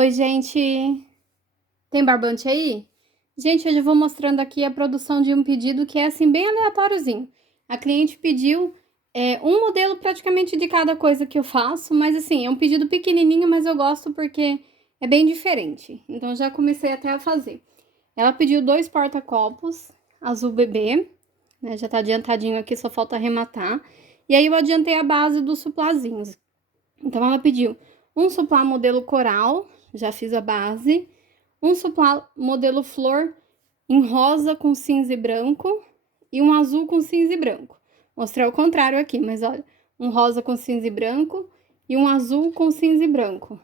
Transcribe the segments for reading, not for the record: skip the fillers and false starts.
Oi, gente! Tem barbante aí? Gente, hoje eu vou mostrando aqui a produção de um pedido que é assim, bem aleatóriozinho. A cliente pediu um modelo praticamente de cada coisa que eu faço, mas assim, é um pedido pequenininho, mas eu gosto porque é bem diferente. Então já comecei até a fazer. Ela pediu 2 porta-copos azul bebê, né? Já tá adiantadinho aqui, só falta arrematar. E aí eu adiantei a base dos suplazinhos. Então ela pediu um suplá modelo coral, já fiz a base, um suplá modelo flor em rosa com cinza e branco e um azul com cinza e branco. Mostrei ao contrário aqui, mas olha, um rosa com cinza e branco e um azul com cinza e branco,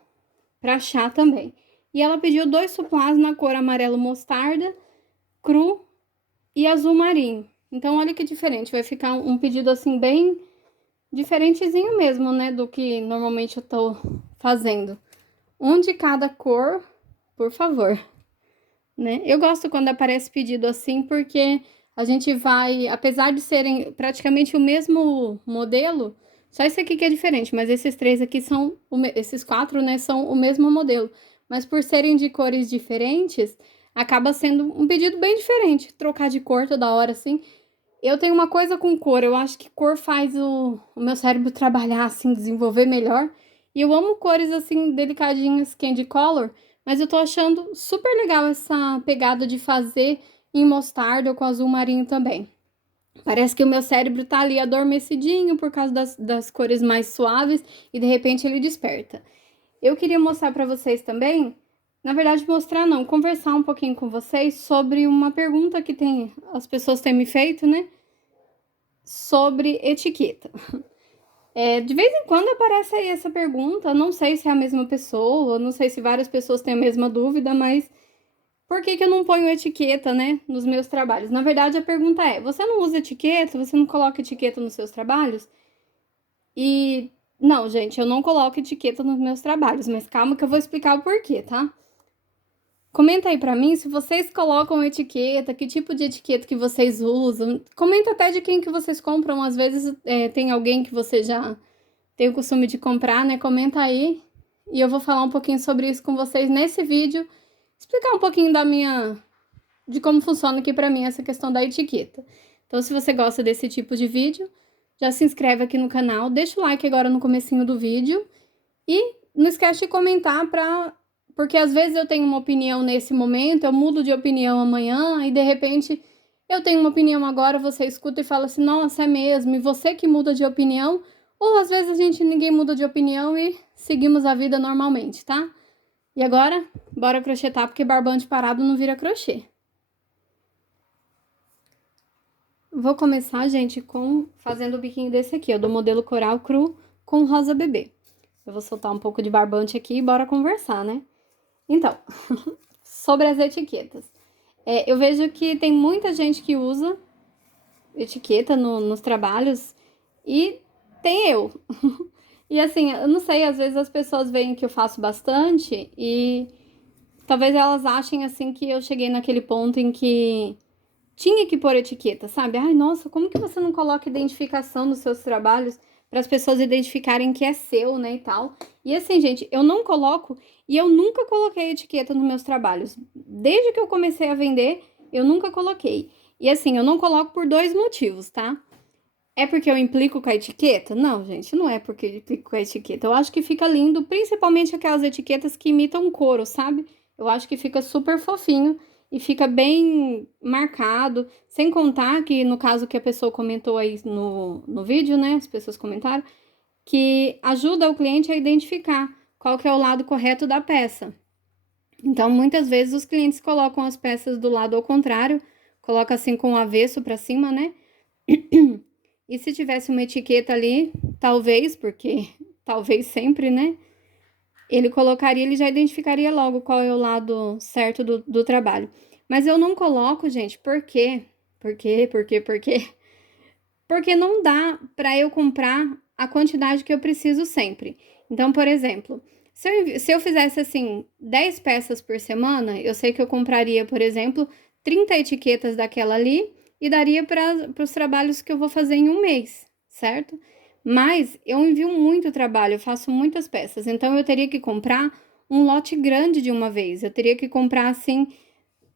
para chá também. E ela pediu 2 suplás na cor amarelo mostarda, cru e azul marinho. Então olha que diferente, vai ficar um pedido assim bem diferentezinho mesmo, né, do que normalmente eu tô fazendo. Um de cada cor, por favor, né? Eu gosto quando aparece pedido assim, porque a gente vai, apesar de serem praticamente o mesmo modelo, só esse aqui que é diferente, mas esses três aqui são, esses quatro, né, são o mesmo modelo. Mas por serem de cores diferentes, acaba sendo um pedido bem diferente. Trocar de cor toda hora, assim. Eu tenho uma coisa com cor, eu acho que cor faz o meu cérebro trabalhar, assim, desenvolver melhor. E eu amo cores, assim, delicadinhas, candy color, mas eu tô achando super legal essa pegada de fazer em mostarda ou com azul marinho também. Parece que o meu cérebro tá ali adormecidinho por causa das cores mais suaves e de repente ele desperta. Eu queria mostrar para vocês também, na verdade mostrar não, conversar um pouquinho com vocês sobre uma pergunta que as pessoas têm me feito, né? Sobre etiqueta. De vez em quando aparece aí essa pergunta, não sei se é a mesma pessoa, não sei se várias pessoas têm a mesma dúvida, mas por que eu não ponho etiqueta, né, nos meus trabalhos? Na verdade, a pergunta é: você não usa etiqueta? Você não coloca etiqueta nos seus trabalhos? E não, gente, eu não coloco etiqueta nos meus trabalhos, mas calma que eu vou explicar o porquê, tá? Comenta aí pra mim se vocês colocam etiqueta, que tipo de etiqueta que vocês usam. Comenta até de quem que vocês compram. Às vezes tem alguém que você já tem o costume de comprar, né? Comenta aí e eu vou falar um pouquinho sobre isso com vocês nesse vídeo. Explicar um pouquinho de como funciona aqui pra mim essa questão da etiqueta. Então, se você gosta desse tipo de vídeo, já se inscreve aqui no canal, deixa o like agora no comecinho do vídeo e não esquece de comentar porque às vezes eu tenho uma opinião nesse momento, eu mudo de opinião amanhã e de repente eu tenho uma opinião agora, você escuta e fala assim: "Nossa, é mesmo". E você que muda de opinião, ou às vezes ninguém muda de opinião e seguimos a vida normalmente, tá? E agora, bora crochetar porque barbante parado não vira crochê. Vou começar, gente, fazendo o biquinho desse aqui, ó, do modelo coral cru com rosa bebê. Eu vou soltar um pouco de barbante aqui e bora conversar, né? Então, sobre as etiquetas. Eu vejo que tem muita gente que usa etiqueta nos trabalhos e tem eu. E assim, eu não sei, às vezes as pessoas veem que eu faço bastante e talvez elas achem assim que eu cheguei naquele ponto em que tinha que pôr etiqueta, sabe? Ai, nossa, como que você não coloca identificação nos seus trabalhos para as pessoas identificarem que é seu, né, e tal? E assim, gente, eu não coloco e eu nunca coloquei etiqueta nos meus trabalhos. Desde que eu comecei a vender, eu nunca coloquei. E assim, eu não coloco por 2 motivos, tá? É porque eu implico com a etiqueta? Não, gente, não é porque eu implico com a etiqueta. Eu acho que fica lindo, principalmente aquelas etiquetas que imitam couro, sabe? Eu acho que fica super fofinho e fica bem marcado. Sem contar que, no caso que a pessoa comentou aí no vídeo, né? As pessoas comentaram, que ajuda o cliente a identificar qual que é o lado correto da peça. Então, muitas vezes os clientes colocam as peças do lado ao contrário, coloca assim com o avesso para cima, né? E se tivesse uma etiqueta ali, talvez, porque talvez sempre, né? Ele já identificaria logo qual é o lado certo do trabalho. Mas eu não coloco, gente, por quê? Por quê? Porque não dá para eu comprar a quantidade que eu preciso sempre. Então, por exemplo, se eu fizesse assim 10 peças por semana, eu sei que eu compraria, por exemplo, 30 etiquetas daquela ali e daria para os trabalhos que eu vou fazer em um mês, certo? Mas eu envio muito trabalho, eu faço muitas peças, então eu teria que comprar um lote grande de uma vez. Eu teria que comprar assim.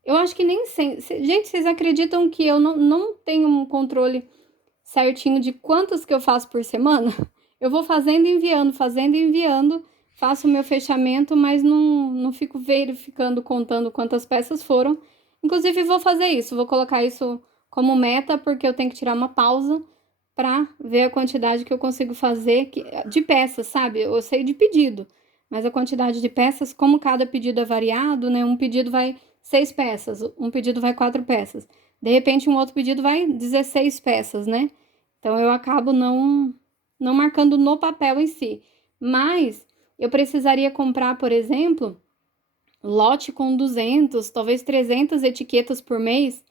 Eu acho que nem sei. Gente, vocês acreditam que eu não tenho um controle certinho de quantas que eu faço por semana? Eu vou fazendo e enviando, faço o meu fechamento, mas não fico verificando, contando quantas peças foram. Inclusive, vou fazer isso, vou colocar isso como meta, porque eu tenho que tirar uma pausa para ver a quantidade que eu consigo fazer de peças, sabe? Eu sei de pedido, mas a quantidade de peças, como cada pedido é variado, né? Um pedido vai 6 peças, um pedido vai 4 peças. De repente, um outro pedido vai 16 peças, né? Então, eu acabo não marcando no papel em si. Mas eu precisaria comprar, por exemplo, lote com 200, talvez 300 etiquetas por mês,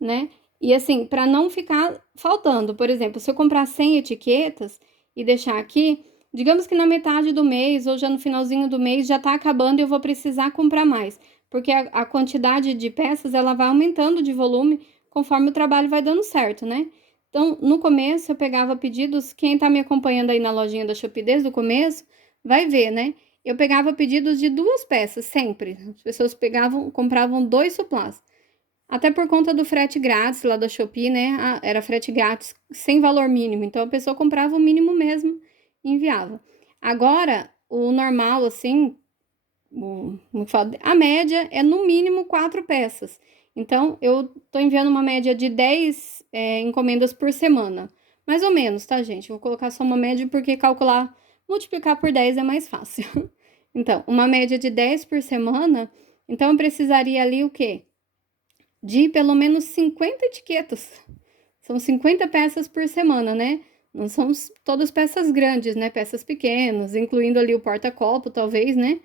né? E assim, para não ficar faltando, por exemplo, se eu comprar 100 etiquetas e deixar aqui, digamos que na metade do mês ou já no finalzinho do mês já tá acabando e eu vou precisar comprar mais, porque a quantidade de peças ela vai aumentando de volume conforme o trabalho vai dando certo, né? Então, no começo eu pegava pedidos, quem tá me acompanhando aí na lojinha da Shopee desde o começo, vai ver, né? Eu pegava pedidos de 2 peças sempre. As pessoas compravam 2 suplás. Até por conta do frete grátis lá da Shopee, né? Era frete grátis sem valor mínimo. Então a pessoa comprava o mínimo mesmo e enviava. Agora, o normal, assim, a média é no mínimo 4 peças. Então, eu tô enviando uma média de 10 encomendas por semana. Mais ou menos, tá, gente? Vou colocar só uma média porque multiplicar por 10 é mais fácil. Então, uma média de 10 por semana. Então, eu precisaria ali o quê? De pelo menos 50 etiquetas. São 50 peças por semana, né? Não são todas peças grandes, né? Peças pequenas, incluindo ali o porta-copo, talvez, né?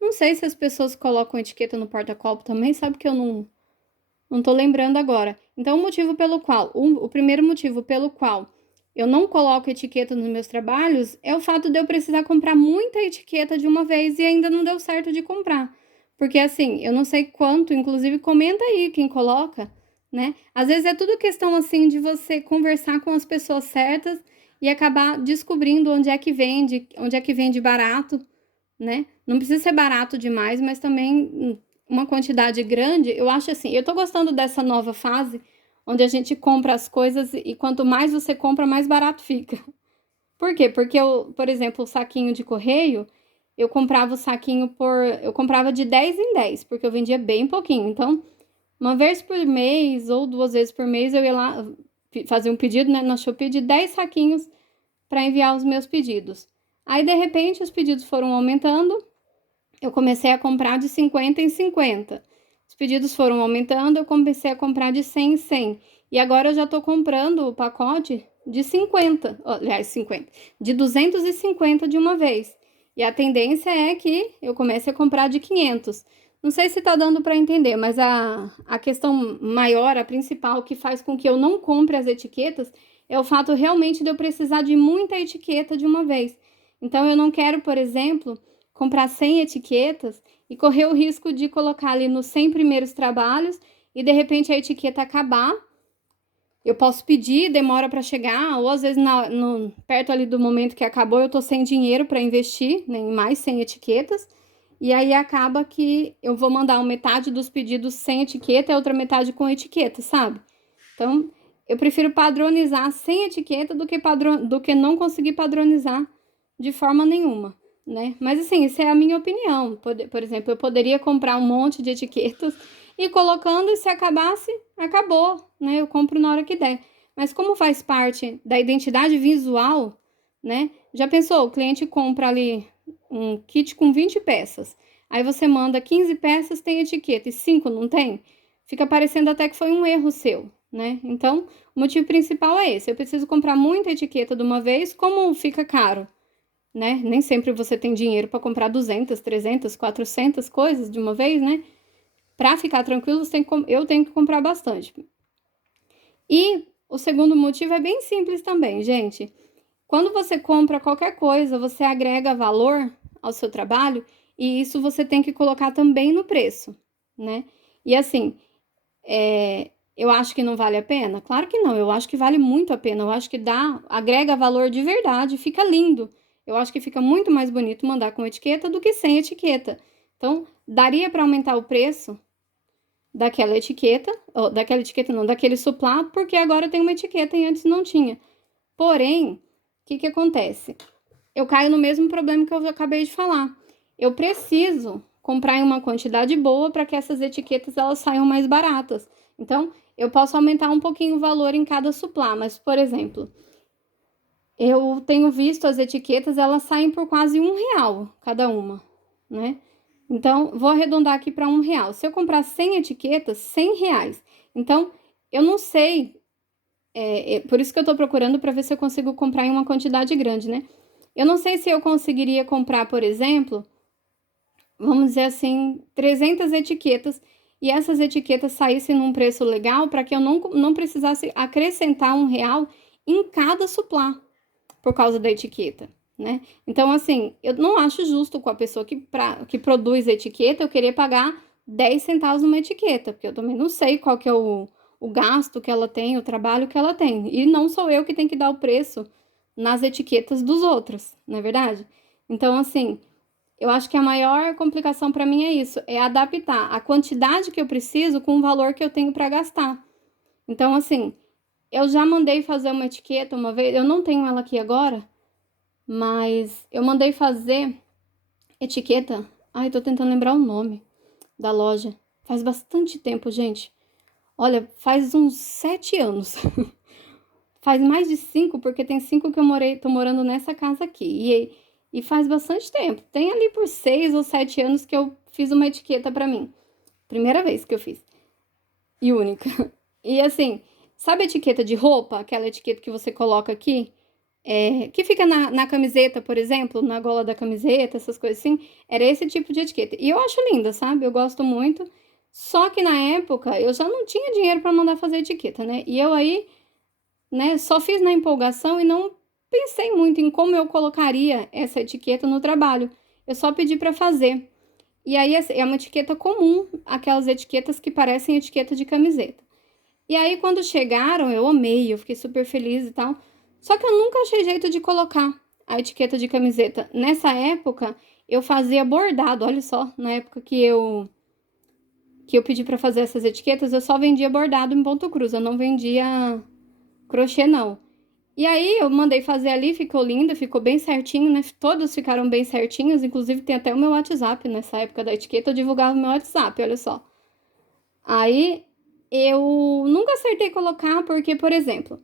Não sei se as pessoas colocam etiqueta no porta-copo também, sabe que eu não tô lembrando agora. Então, o primeiro motivo pelo qual eu não coloco etiqueta nos meus trabalhos é o fato de eu precisar comprar muita etiqueta de uma vez e ainda não deu certo de comprar. Porque assim, eu não sei quanto, inclusive comenta aí quem coloca, né? Às vezes é tudo questão assim de você conversar com as pessoas certas e acabar descobrindo onde é que vende barato, né? Não precisa ser barato demais, mas também uma quantidade grande. Eu acho assim, eu tô gostando dessa nova fase, onde a gente compra as coisas e quanto mais você compra, mais barato fica. Por quê? Porque por exemplo, o saquinho de correio, eu comprava de 10 em 10 porque eu vendia bem pouquinho. Então, uma vez por mês ou 2 vezes por mês, eu ia lá fazer um pedido, né, na Shopee de 10 saquinhos para enviar os meus pedidos. Aí, de repente, os pedidos foram aumentando, eu comecei a comprar de 50 em 50. Os pedidos foram aumentando, eu comecei a comprar de 100 em 100. E agora eu já estou comprando o pacote de 50, aliás, 50, de 250 de uma vez. E a tendência é que eu comece a comprar de 500. Não sei se está dando para entender, mas a questão maior, a principal, que faz com que eu não compre as etiquetas, é o fato realmente de eu precisar de muita etiqueta de uma vez. Então, eu não quero, por exemplo, comprar 100 etiquetas e correr o risco de colocar ali nos 100 primeiros trabalhos e de repente a etiqueta acabar. Eu posso pedir, demora para chegar, ou às vezes perto ali do momento que acabou, eu tô sem dinheiro para investir, né, em mais 100 etiquetas. E aí acaba que eu vou mandar uma metade dos pedidos sem etiqueta e a outra metade com etiqueta, sabe? Então, eu prefiro padronizar sem etiqueta do que não conseguir padronizar de forma nenhuma, né? Mas assim, isso é a minha opinião. Por exemplo, eu poderia comprar um monte de etiquetas e colocando, e se acabasse, acabou, né? Eu compro na hora que der. Mas como faz parte da identidade visual, né? Já pensou, o cliente compra ali um kit com 20 peças. Aí você manda 15 peças, tem etiqueta, e 5 não tem? Fica parecendo até que foi um erro seu, né? Então, o motivo principal é esse. Eu preciso comprar muita etiqueta de uma vez, como fica caro, né? Nem sempre você tem dinheiro para comprar 200, 300, 400 coisas de uma vez, né? Para ficar tranquilo, eu tenho que comprar bastante. E o segundo motivo é bem simples também, gente. Quando você compra qualquer coisa, você agrega valor ao seu trabalho e isso você tem que colocar também no preço, né? E assim, eu acho que não vale a pena? Claro que não, eu acho que vale muito a pena. Eu acho que agrega valor de verdade, fica lindo. Eu acho que fica muito mais bonito mandar com etiqueta do que sem etiqueta. Então, daria para aumentar o preço daquela etiqueta, ou daquela etiqueta não, daquele suplá, porque agora tem uma etiqueta e antes não tinha. Porém, o que acontece? Eu caio no mesmo problema que eu acabei de falar. Eu preciso comprar em uma quantidade boa para que essas etiquetas elas saiam mais baratas. Então, eu posso aumentar um pouquinho o valor em cada suplá, mas, por exemplo, eu tenho visto as etiquetas, elas saem por quase R$ 1 cada uma, né? Então, vou arredondar aqui para R$ 1. Se eu comprar 100 etiquetas, R$ 100. Então, eu não sei, por isso que eu tô procurando para ver se eu consigo comprar em uma quantidade grande, né? Eu não sei se eu conseguiria comprar, por exemplo, vamos dizer assim, 300 etiquetas e essas etiquetas saíssem num preço legal para que eu não precisasse acrescentar R$ 1 em cada suplá por causa da etiqueta, né? Então, assim, eu não acho justo com a pessoa que produz a etiqueta eu querer pagar 10 centavos numa etiqueta, porque eu também não sei qual que é o gasto que ela tem, o trabalho que ela tem. E não sou eu que tenho que dar o preço nas etiquetas dos outros, não é verdade? Então, assim, eu acho que a maior complicação para mim é isso, é adaptar a quantidade que eu preciso com o valor que eu tenho para gastar. Então, assim, eu já mandei fazer uma etiqueta uma vez, eu não tenho ela aqui agora, mas eu mandei fazer etiqueta. Ai, tô tentando lembrar o nome da loja. Faz bastante tempo, gente. Olha, faz uns 7 anos. Faz mais de 5, porque tem 5 que tô morando nessa casa aqui. E faz bastante tempo. Tem ali por 6 ou 7 anos que eu fiz uma etiqueta pra mim. Primeira vez que eu fiz. E única. E assim, sabe a etiqueta de roupa? Aquela etiqueta que você coloca aqui? Que fica na camiseta, por exemplo, na gola da camiseta, essas coisas assim. Era esse tipo de etiqueta. E eu acho linda, sabe? Eu gosto muito. Só que na época eu já não tinha dinheiro pra mandar fazer etiqueta, né? E eu aí, né, só fiz na empolgação e não pensei muito em como eu colocaria essa etiqueta no trabalho. Eu só pedi pra fazer. E aí é uma etiqueta comum, aquelas etiquetas que parecem etiqueta de camiseta. E aí, quando chegaram, eu amei, eu fiquei super feliz e tal. Só que eu nunca achei jeito de colocar a etiqueta de camiseta. Nessa época, eu fazia bordado, olha só, na época que eu pedi para fazer essas etiquetas, eu só vendia bordado em ponto cruz, eu não vendia crochê não. E aí eu mandei fazer ali, ficou lindo, ficou bem certinho, né? Todos ficaram bem certinhos, inclusive tem até o meu WhatsApp nessa época da etiqueta, eu divulgava o meu WhatsApp, olha só. Aí eu nunca acertei colocar porque, por exemplo,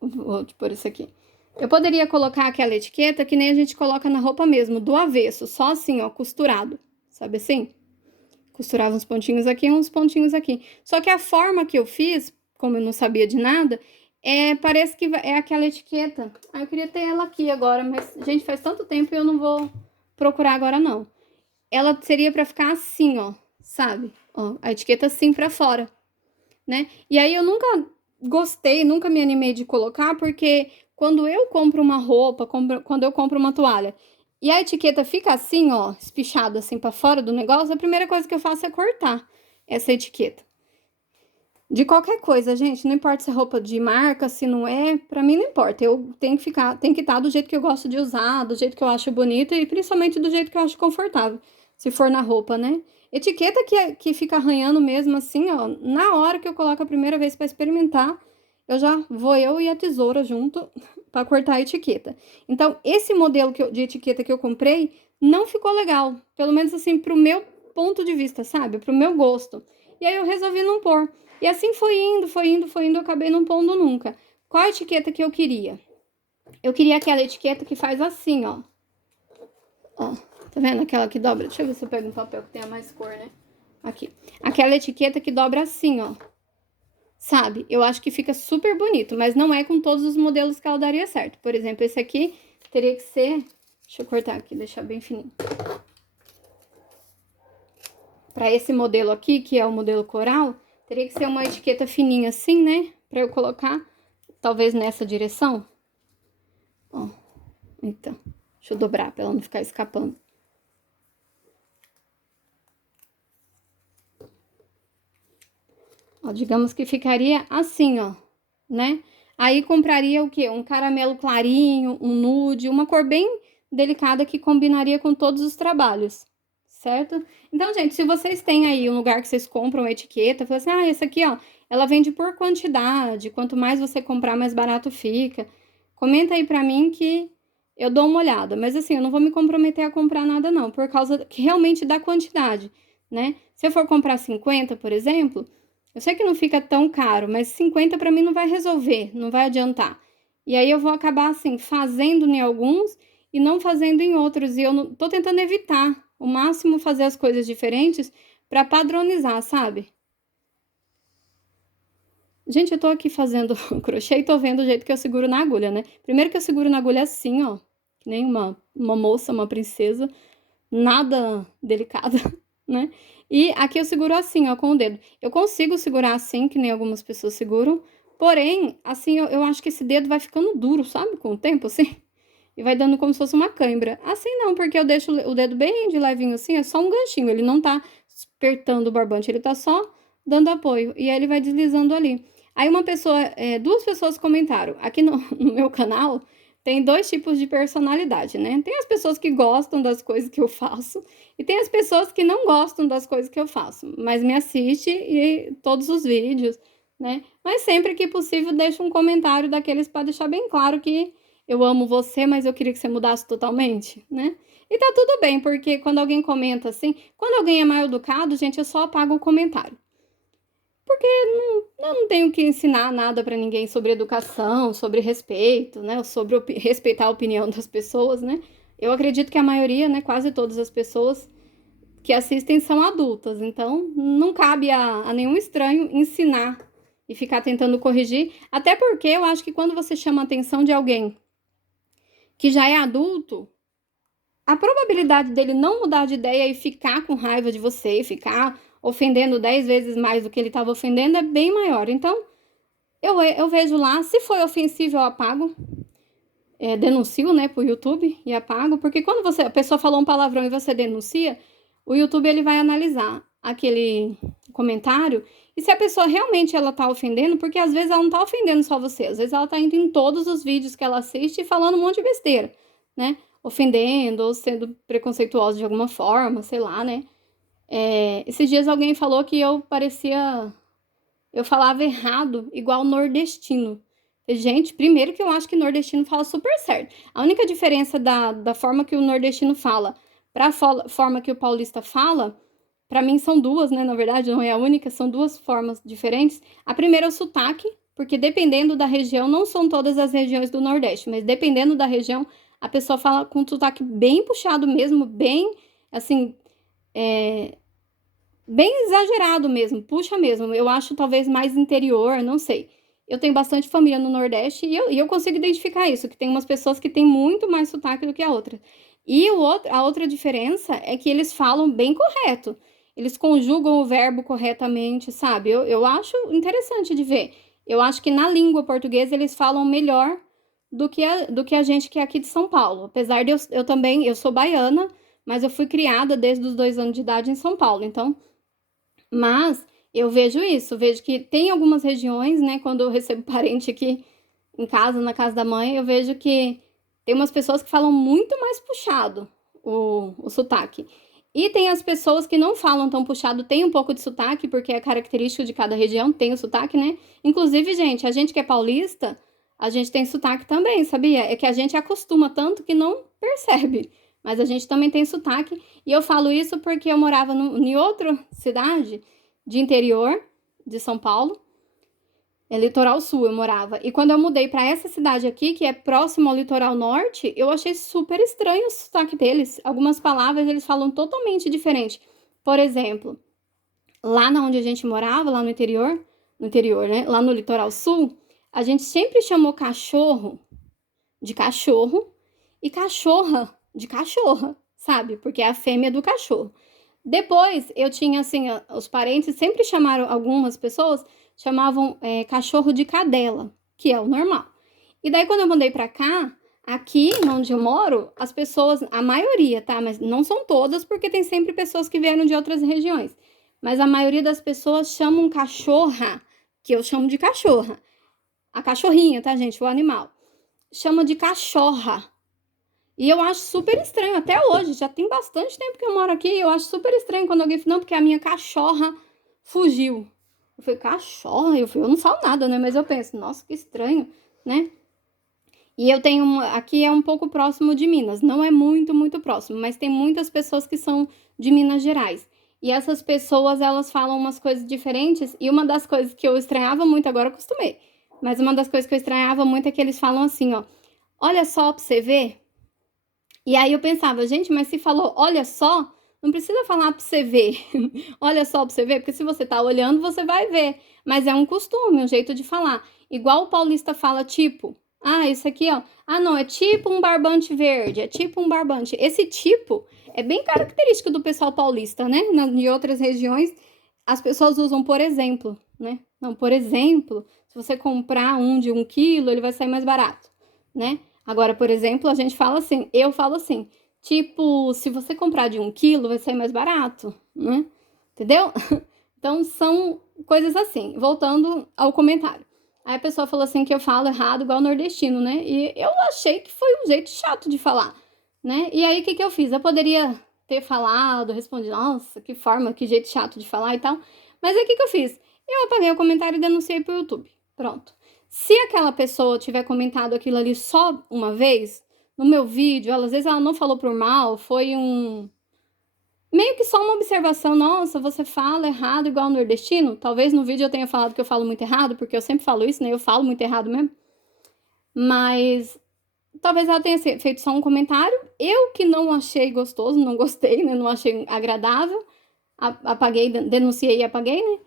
vou te pôr isso aqui. Eu poderia colocar aquela etiqueta que nem a gente coloca na roupa mesmo, do avesso, só assim, ó, costurado. Sabe assim? Costurava uns pontinhos aqui e uns pontinhos aqui. Só que a forma que eu fiz, como eu não sabia de nada, parece que é aquela etiqueta. Ah, eu queria ter ela aqui agora, mas, gente, faz tanto tempo e eu não vou procurar agora, não. Ela seria pra ficar assim, ó, sabe? Ó, a etiqueta assim pra fora, né? E aí eu nunca gostei, nunca me animei de colocar, porque quando eu compro uma roupa, quando eu compro uma toalha, e a etiqueta fica assim, ó, espichada assim pra fora do negócio, a primeira coisa que eu faço é cortar essa etiqueta. De qualquer coisa, gente, não importa se é roupa de marca, se não é, pra mim não importa. Eu tenho que estar do jeito que eu gosto de usar, do jeito que eu acho bonito e principalmente do jeito que eu acho confortável, se for na roupa, né? Etiqueta que fica arranhando mesmo assim, ó, na hora que eu coloco a primeira vez pra experimentar, eu e a tesoura junto pra cortar a etiqueta. Então, esse modelo de etiqueta que eu comprei não ficou legal, pelo menos assim pro meu ponto de vista, sabe? Pro meu gosto. E aí eu resolvi não pôr. E assim foi indo, foi indo, foi indo, eu acabei não pondo nunca. Qual a etiqueta que eu queria? Eu queria aquela etiqueta que faz assim, ó. Ó, tá vendo? Aquela que dobra. Deixa eu ver se eu pego um papel que tenha mais cor, né? Aqui. Aquela etiqueta que dobra assim, ó. Sabe? Eu acho que fica super bonito, mas não é com todos os modelos que ela daria certo. Por exemplo, esse aqui teria que ser... Deixa eu cortar aqui, deixar bem fininho. Para esse modelo aqui, que é o modelo coral, teria que ser uma etiqueta fininha assim, né? Para eu colocar, talvez nessa direção. Ó, então, deixa eu dobrar para ela não ficar escapando. Ó, digamos que ficaria assim, ó, né? Aí compraria o quê? Um caramelo clarinho, um nude, uma cor bem delicada que combinaria com todos os trabalhos, certo? Então, gente, se vocês têm aí um lugar que vocês compram etiqueta, fala assim, essa aqui, ó, ela vende por quantidade, quanto mais você comprar, mais barato fica. Comenta aí pra mim que eu dou uma olhada, mas assim, eu não vou me comprometer a comprar nada não, por causa que realmente da quantidade, né? Se eu for comprar 50, por exemplo, eu sei que não fica tão caro, mas 50 para mim não vai resolver, não vai adiantar. E aí eu vou acabar assim fazendo em alguns e não fazendo em outros, e eu não tô tentando evitar o máximo fazer as coisas diferentes para padronizar, sabe? Gente, eu tô aqui fazendo crochê e tô vendo o jeito que eu seguro na agulha, né? Primeiro que eu seguro na agulha assim, ó, que nem uma moça, uma princesa, nada delicada, né? E aqui eu seguro assim, ó, com o dedo. Eu consigo segurar assim, que nem algumas pessoas seguram, porém, assim, eu acho que esse dedo vai ficando duro, sabe? Com o tempo, assim, e vai dando como se fosse uma cãibra. Assim não, porque eu deixo o dedo bem de levinho assim, é só um ganchinho, ele não tá apertando o barbante, ele tá só dando apoio, e aí ele vai deslizando ali. Aí duas pessoas comentaram, aqui no, no meu canal, tem dois tipos de personalidade, né? Tem as pessoas que gostam das coisas que eu faço e tem as pessoas que não gostam das coisas que eu faço, mas me assiste e todos os vídeos, né? Mas sempre que possível deixa um comentário daqueles para deixar bem claro que eu amo você, mas eu queria que você mudasse totalmente, né? E tá tudo bem, porque quando alguém comenta assim, quando alguém é mal educado, gente, eu só apago o comentário. Porque eu não tenho que ensinar nada para ninguém sobre educação, sobre respeito, né? Sobre respeitar a opinião das pessoas, né? Eu acredito que a maioria, né, quase todas as pessoas que assistem são adultas, então não cabe a nenhum estranho ensinar e ficar tentando corrigir, até porque eu acho que quando você chama a atenção de alguém que já é adulto, a probabilidade dele não mudar de ideia e ficar com raiva de você, ficar ofendendo 10 vezes mais do que ele estava ofendendo é bem maior. Então, eu vejo lá, se foi ofensivo, eu apago, denuncio, né, pro YouTube e apago, porque quando a pessoa falou um palavrão e você denuncia, o YouTube ele vai analisar aquele comentário e se a pessoa realmente ela tá ofendendo, porque às vezes ela não tá ofendendo só você, às vezes ela tá indo em todos os vídeos que ela assiste e falando um monte de besteira, né? Ofendendo ou sendo preconceituosa de alguma forma, sei lá, né? Esses dias alguém falou que eu falava errado, igual nordestino. Gente, primeiro que eu acho que nordestino fala super certo. A única diferença da forma que o nordestino fala para a forma que o paulista fala, para mim são duas, né? Na verdade, não é a única, são duas formas diferentes. A primeira é o sotaque, porque dependendo da região, não são todas as regiões do Nordeste, mas dependendo da região, a pessoa fala com um sotaque bem puxado mesmo, bem assim, é, bem exagerado mesmo, puxa mesmo. Eu acho talvez mais interior, não sei. Eu tenho bastante família no Nordeste e eu consigo identificar isso, que tem umas pessoas que têm muito mais sotaque do que a outra. E a outra diferença é que eles falam bem correto. Eles conjugam o verbo corretamente, sabe? Eu acho interessante de ver. Eu acho que na língua portuguesa eles falam melhor do que a gente que é aqui de São Paulo. Apesar de eu também, eu sou baiana, mas eu fui criada desde os 2 anos de idade em São Paulo. Então, mas eu vejo isso, vejo que tem algumas regiões, né, quando eu recebo parente aqui em casa, na casa da mãe, eu vejo que tem umas pessoas que falam muito mais puxado o sotaque. E tem as pessoas que não falam tão puxado, tem um pouco de sotaque, porque é característico de cada região, tem o sotaque, né? Inclusive, gente, a gente que é paulista, a gente tem sotaque também, sabia? É que a gente acostuma tanto que não percebe. Mas a gente também tem sotaque. E eu falo isso porque eu morava em outra cidade de interior de São Paulo. É litoral sul eu morava. E quando eu mudei para essa cidade aqui, que é próximo ao litoral norte, eu achei super estranho o sotaque deles. Algumas palavras eles falam totalmente diferente. Por exemplo, lá onde a gente morava, lá no interior, né? Lá no litoral sul, a gente sempre chamou cachorro de cachorro e cachorra de cachorra, sabe? Porque é a fêmea do cachorro. Depois eu tinha assim, os parentes sempre chamaram, algumas pessoas chamavam cachorro de cadela, que é o normal. E daí quando eu mudei pra cá, aqui onde eu moro, as pessoas, a maioria, tá? Mas não são todas, porque tem sempre pessoas que vieram de outras regiões. Mas a maioria das pessoas chamam cachorra, que eu chamo de cachorra. A cachorrinha, tá, gente? O animal. Chama de cachorra. E eu acho super estranho, até hoje, já tem bastante tempo que eu moro aqui, eu acho super estranho quando alguém fala, não, porque a minha cachorra fugiu. Eu falei, cachorra? Eu não falo nada, né? Mas eu penso, nossa, que estranho, né? E eu tenho aqui é um pouco próximo de Minas, não é muito, muito próximo, mas tem muitas pessoas que são de Minas Gerais. E essas pessoas, elas falam umas coisas diferentes, e uma das coisas que eu estranhava muito, agora eu acostumei, mas uma das coisas que eu estranhava muito é que eles falam assim, ó, olha só pra você ver. E aí eu pensava, gente, mas se falou olha só, não precisa falar pra você ver. Olha só pra você ver, porque se você tá olhando, você vai ver. Mas é um costume, um jeito de falar. Igual o paulista fala tipo, ah, isso aqui, ó. Ah, não, é tipo um barbante verde, é tipo um barbante. Esse tipo é bem característico do pessoal paulista, né? Em outras regiões, as pessoas usam por exemplo, né? Não, por exemplo, se você comprar um de 1 quilo, ele vai sair mais barato, né? Agora, por exemplo, a gente fala assim, eu falo assim, tipo, se você comprar de 1 quilo, vai sair mais barato, né? Entendeu? Então, são coisas assim. Voltando ao comentário. Aí a pessoa falou assim que eu falo errado igual nordestino, né? E eu achei que foi um jeito chato de falar, né? E aí, o que que eu fiz? Eu poderia ter falado, respondido, nossa, que forma, que jeito chato de falar e tal. Mas aí, o que que eu fiz? Eu apaguei o comentário e denunciei pro YouTube. Pronto. Se aquela pessoa tiver comentado aquilo ali só uma vez, no meu vídeo, às vezes ela não falou por mal, foi meio que só uma observação, nossa, você fala errado igual nordestino. Talvez no vídeo eu tenha falado que eu falo muito errado, porque eu sempre falo isso, né? Eu falo muito errado mesmo. Mas talvez ela tenha feito só um comentário. Eu que não achei gostoso, não gostei, né? Não achei agradável. Apaguei, denunciei e apaguei, né?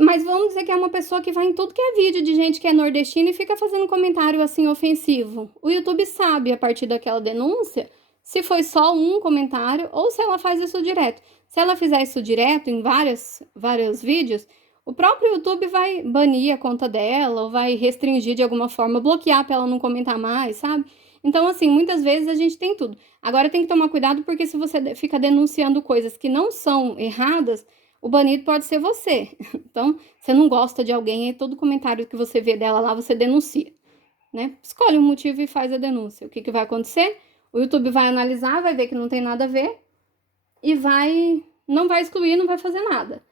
Mas vamos dizer que é uma pessoa que vai em tudo que é vídeo de gente que é nordestina e fica fazendo comentário assim ofensivo. O YouTube sabe, a partir daquela denúncia, se foi só um comentário ou se ela faz isso direto. Se ela fizer isso direto em vários vídeos, o próprio YouTube vai banir a conta dela ou vai restringir de alguma forma, bloquear para ela não comentar mais, sabe? Então, assim, muitas vezes a gente tem tudo. Agora tem que tomar cuidado porque se você fica denunciando coisas que não são erradas, o banido pode ser você. Então, você não gosta de alguém, e todo comentário que você vê dela lá, você denuncia, né? Escolhe um motivo e faz a denúncia. O que vai acontecer? O YouTube vai analisar, vai ver que não tem nada a ver e não vai excluir, não vai fazer nada.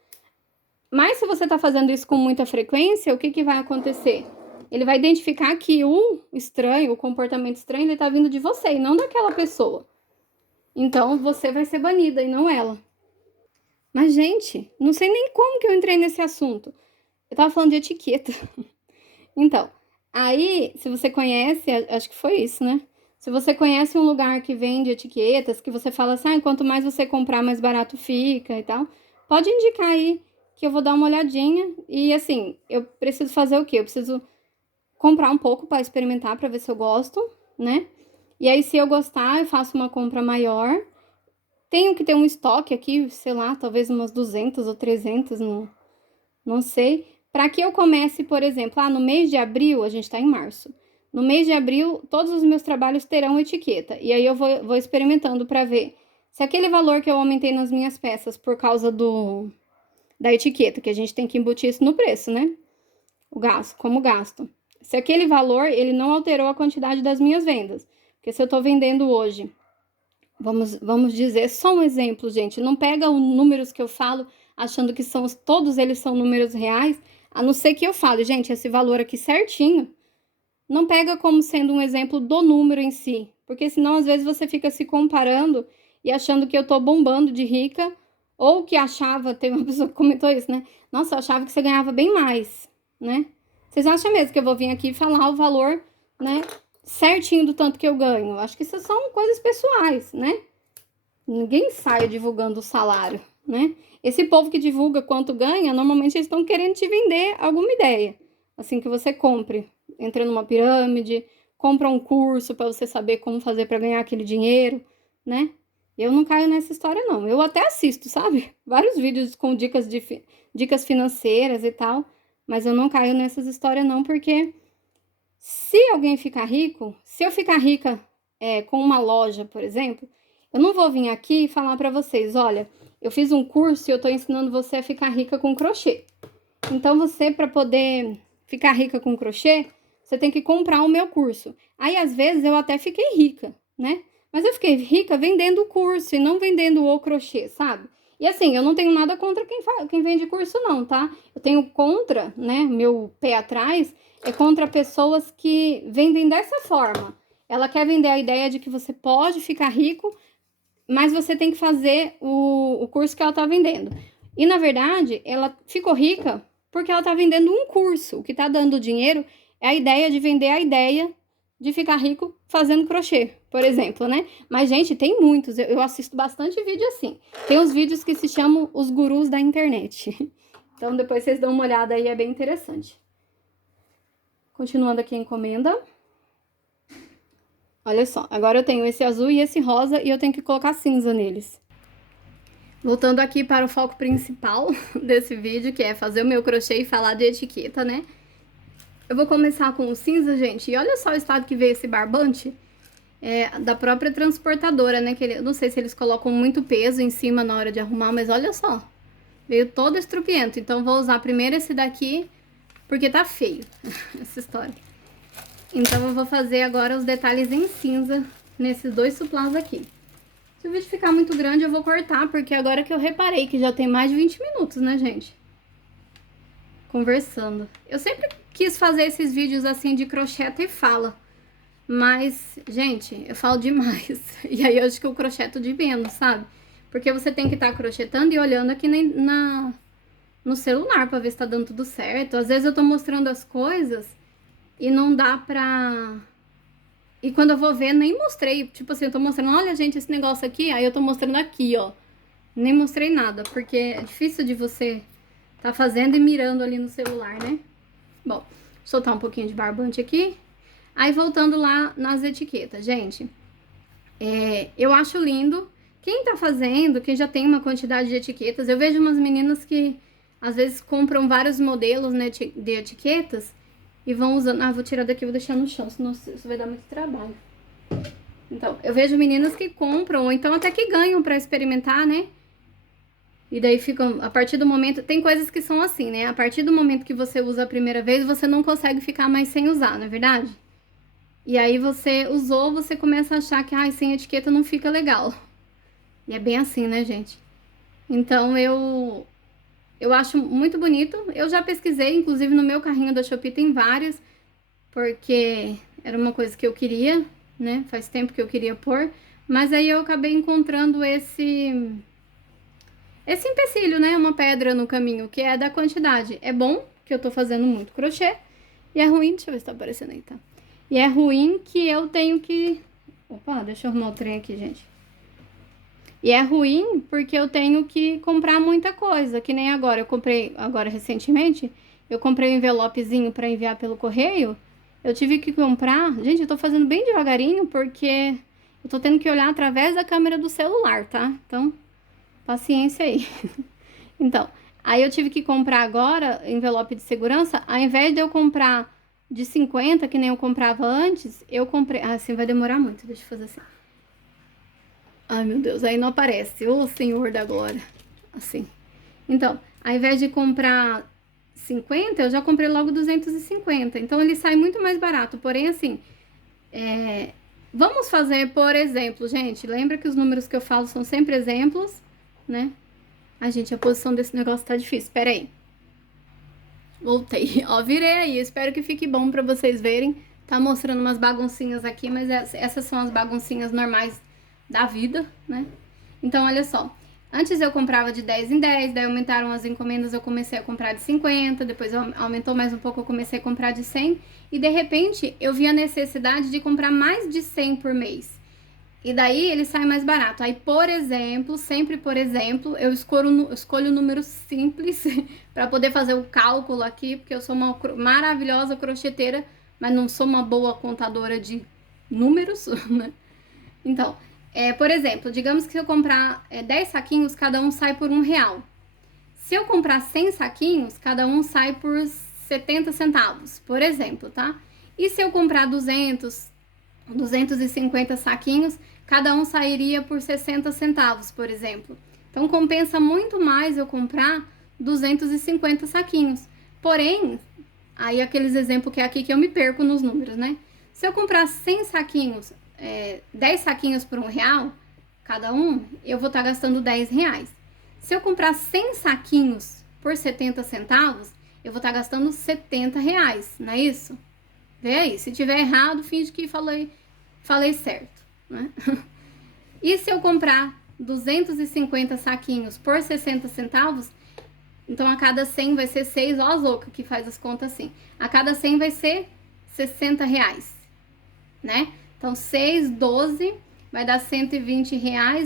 Mas se você tá fazendo isso com muita frequência, o que vai acontecer? Ele vai identificar que o estranho, o comportamento estranho, ele tá vindo de você e não daquela pessoa. Então, você vai ser banida e não ela. Mas, gente, não sei nem como que eu entrei nesse assunto. Eu tava falando de etiqueta. Então, aí, se você conhece, acho que foi isso, né? Se você conhece um lugar que vende etiquetas, que você fala assim, quanto mais você comprar, mais barato fica e tal, pode indicar aí que eu vou dar uma olhadinha. E assim, eu preciso fazer o quê? Eu preciso comprar um pouco para experimentar, para ver se eu gosto, né? E aí, se eu gostar, eu faço uma compra maior. Tenho que ter um estoque aqui, sei lá, talvez umas 200 ou 300, não sei. Para que eu comece, por exemplo, no mês de abril, a gente está em março. No mês de abril, todos os meus trabalhos terão etiqueta. E aí eu vou experimentando para ver se aquele valor que eu aumentei nas minhas peças por causa da etiqueta, que a gente tem que embutir isso no preço, né? O gasto, como gasto. Se aquele valor, ele não alterou a quantidade das minhas vendas. Porque se eu estou vendendo hoje, vamos dizer, só um exemplo, gente, não pega os números que eu falo achando que todos eles são números reais, a não ser que eu fale, gente, esse valor aqui certinho, não pega como sendo um exemplo do número em si, porque senão às vezes você fica se comparando e achando que eu tô bombando de rica, ou que achava, tem uma pessoa que comentou isso, né? Nossa, eu achava que você ganhava bem mais, né? Vocês acham mesmo que eu vou vir aqui falar o valor, né, certinho do tanto que eu ganho? Acho que isso são coisas pessoais, né? Ninguém sai divulgando o salário, né? Esse povo que divulga quanto ganha, normalmente eles estão querendo te vender alguma ideia. Assim, que você compre. Entra numa pirâmide, compra um curso para você saber como fazer para ganhar aquele dinheiro, né? Eu não caio nessa história, não. Eu até assisto, sabe? Vários vídeos com dicas financeiras e tal, mas eu não caio nessas histórias, não, porque se alguém ficar rico, se eu ficar rica com uma loja, por exemplo, eu não vou vir aqui e falar para vocês, olha, eu fiz um curso e eu tô ensinando você a ficar rica com crochê. Então você, para poder ficar rica com crochê, você tem que comprar o meu curso. Aí, às vezes, eu até fiquei rica, né? Mas eu fiquei rica vendendo o curso e não vendendo o crochê, sabe? E assim, eu não tenho nada contra quem vende curso, não, tá? Eu tenho contra, né? Meu pé atrás é contra pessoas que vendem dessa forma. Ela quer vender a ideia de que você pode ficar rico, mas você tem que fazer o curso que ela tá vendendo. E, na verdade, ela ficou rica porque ela tá vendendo um curso. O que tá dando dinheiro é a ideia de vender a ideia de ficar rico fazendo crochê, por exemplo, né? Mas, gente, tem muitos. Eu assisto bastante vídeo assim. Tem uns vídeos que se chamam Os Gurus da Internet. Então, depois vocês dão uma olhada aí, é bem interessante. Continuando aqui a encomenda. Olha só, agora eu tenho esse azul e esse rosa e eu tenho que colocar cinza neles. Voltando aqui para o foco principal desse vídeo, que é fazer o meu crochê e falar de etiqueta, né? Eu vou começar com o cinza, gente, e olha só o estado que veio esse barbante da própria transportadora, né? Que eu não sei se eles colocam muito peso em cima na hora de arrumar, mas olha só. Veio todo estrupiento, então vou usar primeiro esse daqui, porque tá feio essa história. Então, eu vou fazer agora os detalhes em cinza nesses dois suplás aqui. Se o vídeo ficar muito grande, eu vou cortar, porque agora que eu reparei que já tem mais de 20 minutos, né, gente? Conversando. Eu sempre quis fazer esses vídeos assim de crocheta e fala. Mas, gente, eu falo demais. E aí eu acho que eu crocheto de menos, sabe? Porque você tem que estar crochetando e olhando aqui no celular pra ver se tá dando tudo certo. Às vezes eu tô mostrando as coisas e não dá pra... E quando eu vou ver, nem mostrei. Tipo assim, eu tô mostrando, olha, gente, esse negócio aqui. Aí eu tô mostrando aqui, ó. Nem mostrei nada, porque é difícil de você tá fazendo e mirando ali no celular, né? Bom, vou soltar um pouquinho de barbante aqui. Aí, voltando lá nas etiquetas, gente. Eu acho lindo. Quem tá fazendo, quem já tem uma quantidade de etiquetas, eu vejo umas meninas que às vezes compram vários modelos, né, de etiquetas e vão usando... Ah, vou tirar daqui e vou deixar no chão, senão isso vai dar muito trabalho. Então, eu vejo meninas que compram, ou então até que ganham pra experimentar, né? E daí ficam, a partir do momento... Tem coisas que são assim, né? A partir do momento que você usa a primeira vez, você não consegue ficar mais sem usar, não é verdade? E aí você usou, você começa a achar que, sem etiqueta não fica legal. E é bem assim, né, gente? Então, eu acho muito bonito. Eu já pesquisei, inclusive no meu carrinho da Shopee tem vários, porque era uma coisa que eu queria, né? Faz tempo que eu queria pôr. Mas aí eu acabei encontrando esse empecilho, né? Uma pedra no caminho, que é da quantidade. É bom que eu tô fazendo muito crochê. E é ruim, deixa eu ver se tá aparecendo aí, tá? E é ruim que eu tenho que... Opa, deixa eu arrumar o trem aqui, gente. E é ruim porque eu tenho que comprar muita coisa, que nem agora. Eu comprei, agora recentemente, eu comprei um envelopezinho para enviar pelo correio. Eu tive que comprar... Gente, eu tô fazendo bem devagarinho porque eu tô tendo que olhar através da câmera do celular, tá? Então, paciência aí. Então, aí eu tive que comprar agora envelope de segurança. Ao invés de eu comprar de 50, que nem eu comprava antes, eu comprei... Ah, assim vai demorar muito, deixa eu fazer assim. Ai, meu Deus, aí não aparece. Ô, Senhor da Glória. Assim. Então, ao invés de comprar 50, eu já comprei logo 250. Então, ele sai muito mais barato. Porém, assim, vamos fazer, por exemplo, gente, lembra que os números que eu falo são sempre exemplos, né? Ai, gente, a posição desse negócio tá difícil. Pera aí. Voltei. Ó, virei aí. Espero que fique bom pra vocês verem. Tá mostrando umas baguncinhas aqui, mas essas são as baguncinhas normais da vida, né? Então, olha só. Antes eu comprava de 10 em 10, daí aumentaram as encomendas, eu comecei a comprar de 50, depois aumentou mais um pouco, eu comecei a comprar de 100, e de repente eu vi a necessidade de comprar mais de 100 por mês. E daí ele sai mais barato. Aí, por exemplo, sempre por exemplo, eu escolho números simples para poder fazer o cálculo aqui, porque eu sou uma maravilhosa crocheteira, mas não sou uma boa contadora de números, né? Então, por exemplo, digamos que se eu comprar 10 saquinhos, cada um sai por R$1. Se eu comprar 100 saquinhos, cada um sai por 70 centavos, por exemplo, tá? E se eu comprar 250 saquinhos, cada um sairia por 60 centavos, por exemplo. Então, compensa muito mais eu comprar 250 saquinhos. Porém, Aí aqueles exemplos que é aqui que eu me perco nos números, né? Se eu comprar 100 saquinhos, 10 saquinhos por R$ 1 cada um, eu vou estar gastando R$ 10. Se eu comprar 100 saquinhos por 70 centavos, eu vou estar gastando R$ 70, não é isso? Vê aí, se tiver errado, finge que falei certo, né? E se eu comprar 250 saquinhos por 60 centavos, então a cada 100 vai ser 6, ó as loucas que faz as contas assim. A cada 100 vai ser R$ 60, né? Então 6, 12, vai dar R$ 120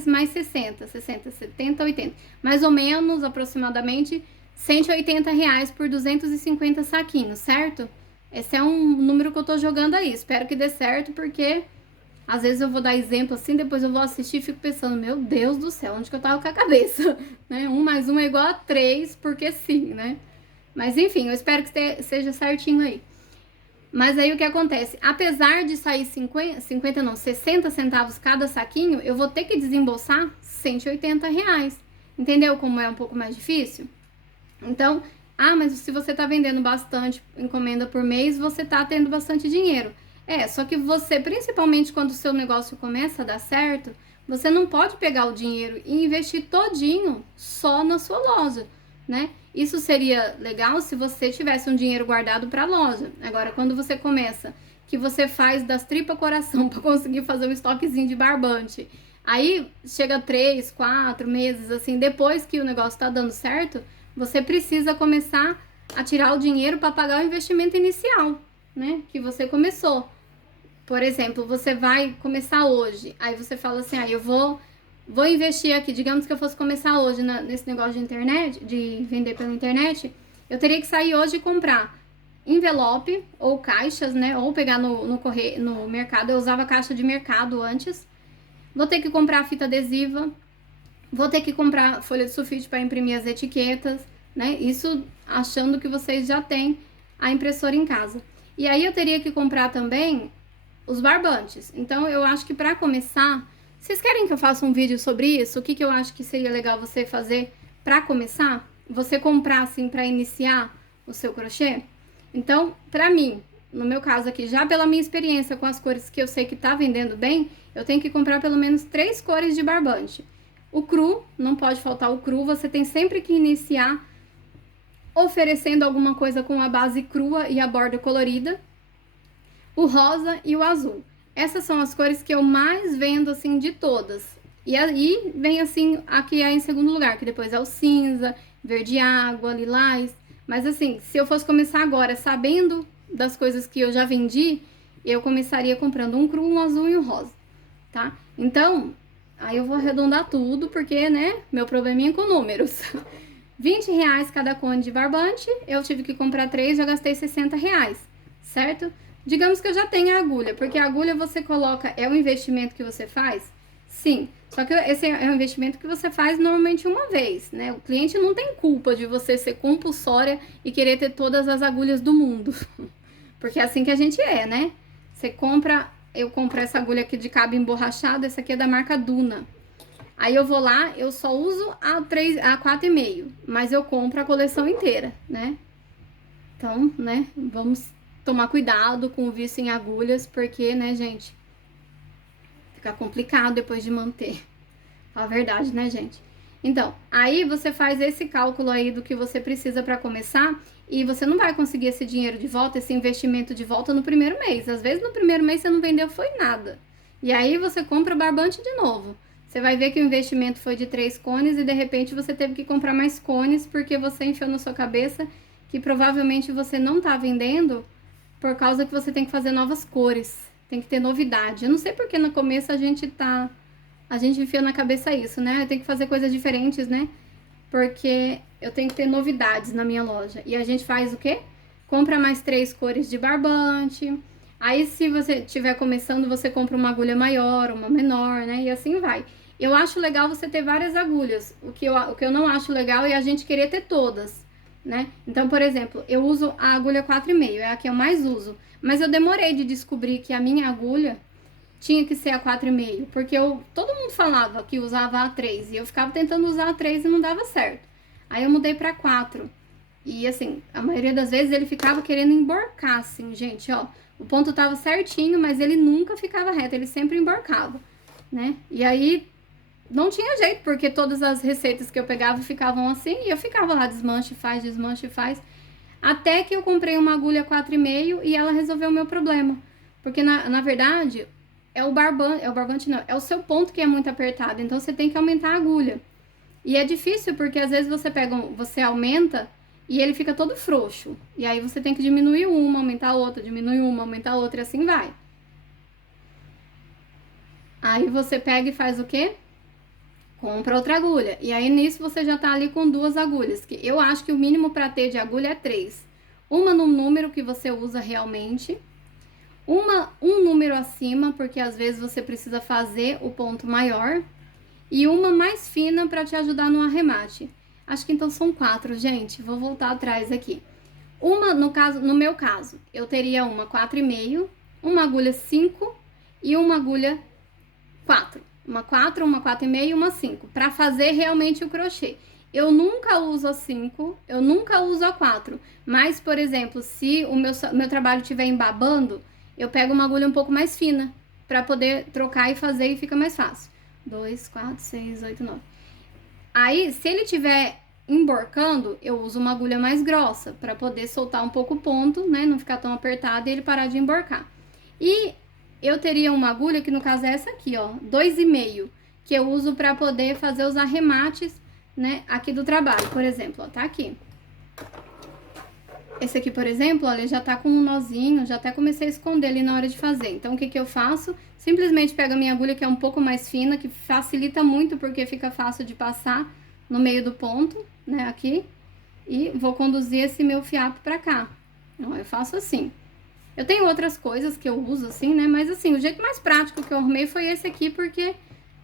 mais 60, 60, 70, 80. Mais ou menos, aproximadamente, R$ 180 por 250 saquinhos, certo? Esse é um número que eu tô jogando aí. Espero que dê certo, porque às vezes eu vou dar exemplo assim, depois eu vou assistir e fico pensando, meu Deus do céu, onde que eu tava com a cabeça? Né? 1 mais 1 é igual a 3, porque sim, né? Mas enfim, eu espero que seja certinho aí. Mas aí o que acontece? Apesar de sair 50 não, 60 centavos cada saquinho, eu vou ter que desembolsar R$ 180. Entendeu como é um pouco mais difícil? Então, mas se você tá vendendo bastante encomenda por mês, você tá tendo bastante dinheiro. Só que você, principalmente quando o seu negócio começa a dar certo, você não pode pegar o dinheiro e investir todinho só na sua loja, né? Isso seria legal se você tivesse um dinheiro guardado para a loja. Agora, quando você começa, que você faz das tripas coração para conseguir fazer um estoquezinho de barbante, aí chega 3, 4 meses, assim, depois que o negócio tá dando certo, você precisa começar a tirar o dinheiro para pagar o investimento inicial, né? Que você começou. Por exemplo, você vai começar hoje, aí você fala assim, eu vou investir aqui, digamos que eu fosse começar hoje nesse negócio de internet, de vender pela internet, eu teria que sair hoje e comprar envelope ou caixas, né, ou pegar no mercado, eu usava caixa de mercado antes, vou ter que comprar fita adesiva, vou ter que comprar folha de sulfite para imprimir as etiquetas, né, isso achando que vocês já têm a impressora em casa. E aí eu teria que comprar também os barbantes. Então, eu acho que para começar, vocês querem que eu faça um vídeo sobre isso? O que eu acho que seria legal você fazer para começar? Você comprar, assim, para iniciar o seu crochê? Então, para mim, no meu caso aqui, já pela minha experiência com as cores que eu sei que tá vendendo bem, eu tenho que comprar pelo menos 3 cores de barbante. O cru, não pode faltar o cru, você tem sempre que iniciar oferecendo alguma coisa com a base crua e a borda colorida, o rosa e o azul. Essas são as cores que eu mais vendo, assim, de todas. E aí vem, assim, a que é em segundo lugar, que depois é o cinza, verde água, lilás. Mas, assim, se eu fosse começar agora sabendo das coisas que eu já vendi, eu começaria comprando um cru, um azul e um rosa, tá? Então, aí eu vou arredondar tudo, porque, né, meu probleminha é com números. R$ 20 cada cone de barbante, eu tive que comprar 3, já gastei R$ 60, certo? Digamos que eu já tenho a agulha, porque a agulha você coloca, é um investimento que você faz? Sim, só que esse é um investimento que você faz normalmente uma vez, né? O cliente não tem culpa de você ser compulsória e querer ter todas as agulhas do mundo, porque é assim que a gente é, né? Você compra, eu compro essa agulha aqui de cabo emborrachado, essa aqui é da marca Duna. Aí eu vou lá, eu só uso a 4,5, mas eu compro a coleção inteira, né? Então, né, vamos tomar cuidado com o vício em agulhas, porque, né, gente, fica complicado depois de manter. Fala a verdade, né, gente? Então, aí você faz esse cálculo aí do que você precisa para começar e você não vai conseguir esse dinheiro de volta, esse investimento de volta no primeiro mês. Às vezes no primeiro mês você não vendeu foi nada. E aí você compra barbante de novo. Você vai ver que o investimento foi de 3 cones e de repente você teve que comprar mais cones porque você enfiou na sua cabeça que provavelmente você não tá vendendo por causa que você tem que fazer novas cores, tem que ter novidade. Eu não sei porque no começo a gente enfia na cabeça isso, né? Eu tenho que fazer coisas diferentes, né? Porque eu tenho que ter novidades na minha loja. E a gente faz o quê? Compra mais 3 cores de barbante. Aí, se você estiver começando, você compra uma agulha maior, uma menor, né? E assim vai. Eu acho legal você ter várias agulhas. O que eu não acho legal é a gente querer ter todas, né? Então, por exemplo, eu uso a agulha 4,5, é a que eu mais uso. Mas eu demorei de descobrir que a minha agulha tinha que ser a 4,5, porque todo mundo falava que usava a 3 e eu ficava tentando usar a 3 e não dava certo. Aí eu mudei para 4. E assim, a maioria das vezes ele ficava querendo emborcar, assim, gente, ó. O ponto tava certinho, mas ele nunca ficava reto, ele sempre emborcava, né? E aí não tinha jeito, porque todas as receitas que eu pegava ficavam assim, e eu ficava lá, desmanche, faz, desmanche, faz. Até que eu comprei uma agulha 4,5 e ela resolveu o meu problema. Porque na verdade, é o barbante não, é o seu ponto que é muito apertado, então você tem que aumentar a agulha. E é difícil porque às vezes você aumenta e ele fica todo frouxo. E aí você tem que diminuir uma, aumentar a outra, diminuir uma, aumentar a outra e assim vai. Aí você pega e faz o quê? Compra outra agulha. E aí nisso você já tá ali com 2 agulhas, que eu acho que o mínimo para ter de agulha é 3. Uma no número que você usa realmente, um número acima, porque às vezes você precisa fazer o ponto maior, e uma mais fina para te ajudar no arremate. Acho que então são 4, gente. Vou voltar atrás aqui. Uma, no meu caso, eu teria uma 4,5, uma agulha 5 e uma agulha 4. Uma 4, uma 4,5 e uma 5, para fazer realmente o crochê. Eu nunca uso a 5, eu nunca uso a 4, mas, por exemplo, se o meu trabalho estiver embabando, eu pego uma agulha um pouco mais fina, para poder trocar e fazer e fica mais fácil. 2, 4, 6, 8, 9. Aí, se ele tiver emborcando, eu uso uma agulha mais grossa, para poder soltar um pouco o ponto, né, não ficar tão apertado e ele parar de emborcar. E eu teria uma agulha, que no caso é essa aqui, ó, 2,5, que eu uso para poder fazer os arremates, né, aqui do trabalho, por exemplo, ó, tá aqui. Esse aqui, por exemplo, olha, já tá com um nozinho, já até comecei a esconder ali na hora de fazer. Então, o que que eu faço? Simplesmente pego a minha agulha, que é um pouco mais fina, que facilita muito, porque fica fácil de passar no meio do ponto, né, aqui. E vou conduzir esse meu fiapo pra cá. Então, eu faço assim. Eu tenho outras coisas que eu uso assim, né, mas assim, o jeito mais prático que eu arrumei foi esse aqui, porque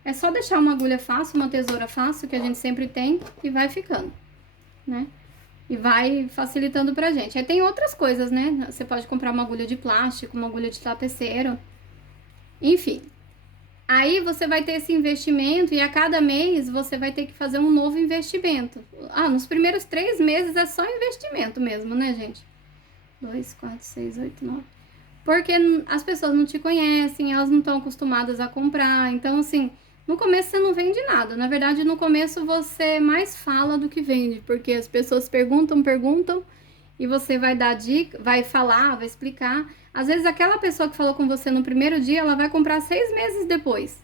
é só deixar uma agulha fácil, uma tesoura fácil, que a gente sempre tem, e vai ficando, né? E vai facilitando pra gente. Aí tem outras coisas, né? Você pode comprar uma agulha de plástico, uma agulha de tapeceiro. Enfim. Aí você vai ter esse investimento e a cada mês você vai ter que fazer um novo investimento. Ah, nos primeiros 3 meses é só investimento mesmo, né, gente? 2, 4, 6, 8, 9. Porque as pessoas não te conhecem, elas não estão acostumadas a comprar. Então, assim, no começo você não vende nada. Na verdade, no começo você mais fala do que vende, porque as pessoas perguntam, e você vai dar dica, vai falar, vai explicar. Às vezes aquela pessoa que falou com você no primeiro dia, ela vai comprar 6 meses depois,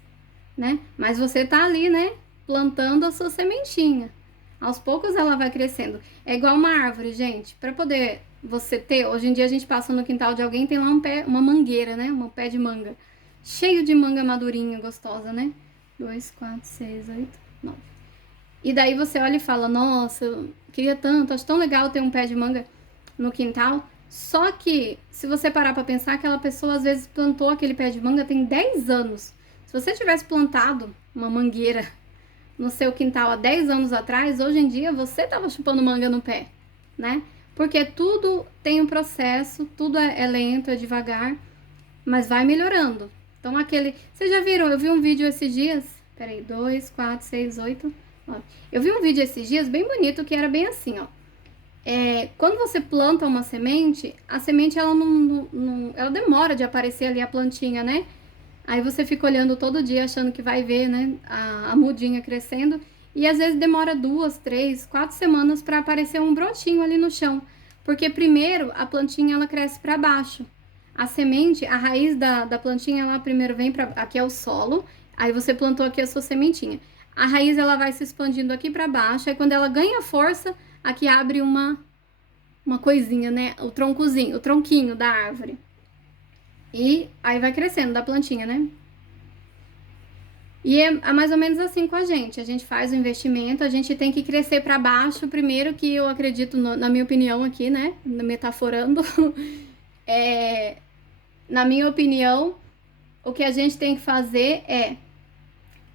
né? Mas você tá ali, né, plantando a sua sementinha. Aos poucos ela vai crescendo. É igual uma árvore, gente. Para poder você ter, hoje em dia a gente passa no quintal de alguém, tem lá uma mangueira, né? Um pé de manga. Cheio de manga madurinha, gostosa, né? 2, 4, 6, 8, 9. E daí você olha e fala, nossa, eu queria tanto, acho tão legal ter um pé de manga no quintal. Só que, se você parar pra pensar, aquela pessoa às vezes plantou aquele pé de manga tem 10 anos. Se você tivesse plantado uma mangueira no seu quintal há 10 anos atrás, hoje em dia você tava chupando manga no pé, né? Porque tudo tem um processo, tudo é lento, é devagar, mas vai melhorando. Então, vocês já viram? Eu vi um vídeo esses dias. Peraí, 2, 4, 6, 8, 9. Eu vi um vídeo esses dias bem bonito que era bem assim, ó. Quando você planta uma semente, a semente ela ela demora de aparecer ali a plantinha, né? Aí você fica olhando todo dia achando que vai ver, né, a mudinha crescendo. E às vezes demora 2, 3, 4 semanas para aparecer um brotinho ali no chão. Porque primeiro a plantinha ela cresce para baixo. A semente, a raiz da plantinha, ela primeiro vem para... Aqui é o solo, aí você plantou aqui a sua sementinha. A raiz ela vai se expandindo aqui para baixo, aí quando ela ganha força, aqui abre uma coisinha, né? O troncozinho, o tronquinho da árvore. E aí vai crescendo da plantinha, né? E é mais ou menos assim com a gente faz o investimento, a gente tem que crescer para baixo, primeiro que eu acredito, na minha opinião aqui, né, metaforando, na minha opinião, o que a gente tem que fazer é,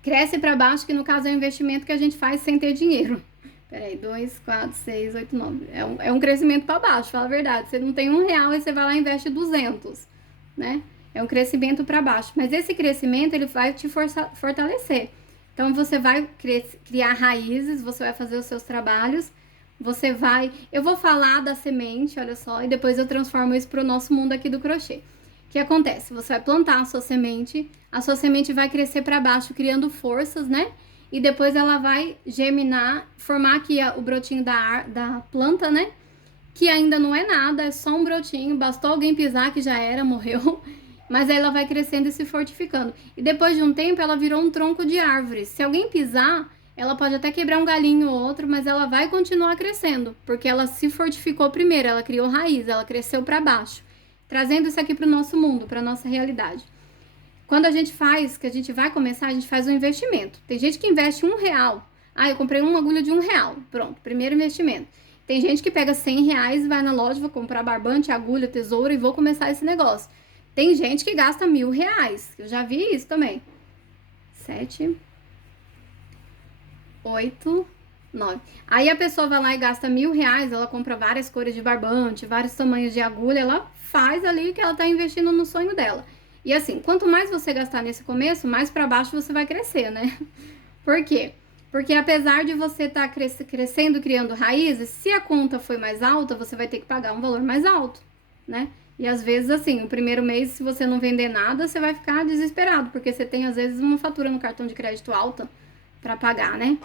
cresce para baixo, que no caso é um investimento que a gente faz sem ter dinheiro. Peraí, 2, 4, 6, 8, 9, é um crescimento para baixo, fala a verdade, você não tem R$1 e você vai lá e investe 200, né? É um crescimento para baixo, mas esse crescimento ele vai te fortalecer. Então você vai criar raízes, você vai fazer os seus trabalhos, Eu vou falar da semente, olha só, e depois eu transformo isso pro nosso mundo aqui do crochê. O que acontece? Você vai plantar a sua semente vai crescer para baixo, criando forças, né? E depois ela vai germinar, formar aqui o brotinho da planta, né? Que ainda não é nada, é só um brotinho, bastou alguém pisar que já era, morreu. Mas aí ela vai crescendo e se fortificando. E depois de um tempo ela virou um tronco de árvore. Se alguém pisar, ela pode até quebrar um galinho ou outro, mas ela vai continuar crescendo, porque ela se fortificou primeiro, ela criou raiz, ela cresceu para baixo. Trazendo isso aqui para o nosso mundo, para nossa realidade. Quando a gente vai começar, a gente faz um investimento. Tem gente que investe R$1. Ah, eu comprei uma agulha de R$1. Pronto, primeiro investimento. Tem gente que pega R$100 e vai na loja, vou comprar barbante, agulha, tesoura e vou começar esse negócio. Tem gente que gasta R$1.000. Eu já vi isso também. 7, 8, 9. Aí a pessoa vai lá e gasta R$1.000, ela compra várias cores de barbante, vários tamanhos de agulha, ela faz ali que ela tá investindo no sonho dela. E assim, quanto mais você gastar nesse começo, mais para baixo você vai crescer, né? Por quê? Porque apesar de você estar crescendo, criando raízes, se a conta foi mais alta, você vai ter que pagar um valor mais alto, né? E às vezes, assim, o primeiro mês, se você não vender nada, você vai ficar desesperado, porque você tem, às vezes, uma fatura no cartão de crédito alta para pagar, né?